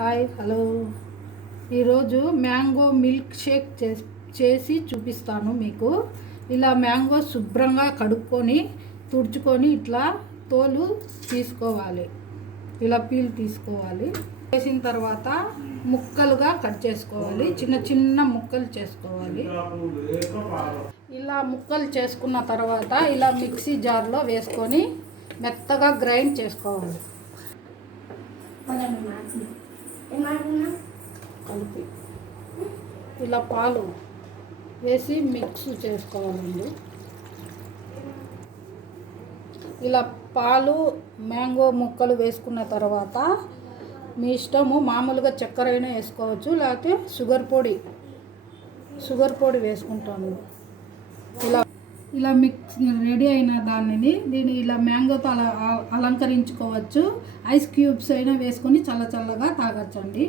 Hi hello. ఈరోజు mango milk shake చేసి చూపిస్తాను మీకు. ఇలా మ్యాంగో శుభ్రంగా కడుక్కొని తుడుచుకొని ఇట్లా తోలు తీసుకోవాలి. ఇలా పీల్ తీసుకోవాలి. చేసిన తర్వాత ముక్కలుగా కట్ చేసుకోవాలి. చిన్న చిన్న ముక్కలు చేసుకోవాలి. ఇలా ముక్కలు చేసుకున్న తర్వాత ఇలా మిక్సీ జార్లో వేసుకొని మెత్తగా గ్రైండ్ చేసుకోవాలి. కలిపి ఇలా పాలు వేసి మిక్స్ చేసుకోవాలండి. ఇలా పాలు మ్యాంగో ముక్కలు వేసుకున్న తర్వాత మీ ఇష్టము, మామూలుగా చక్కెర అయినా వేసుకోవచ్చు, లేకపోతే షుగర్ పొడి వేసుకుంటాను. ఇలా మిక్స్ రెడీ అయిన దీన్ని ఇలా మ్యాంగోతో అలంకరించుకోవచ్చు. ఐస్ క్యూబ్స్ అయినా వేసుకొని చల్లగా తాగొచ్చండి.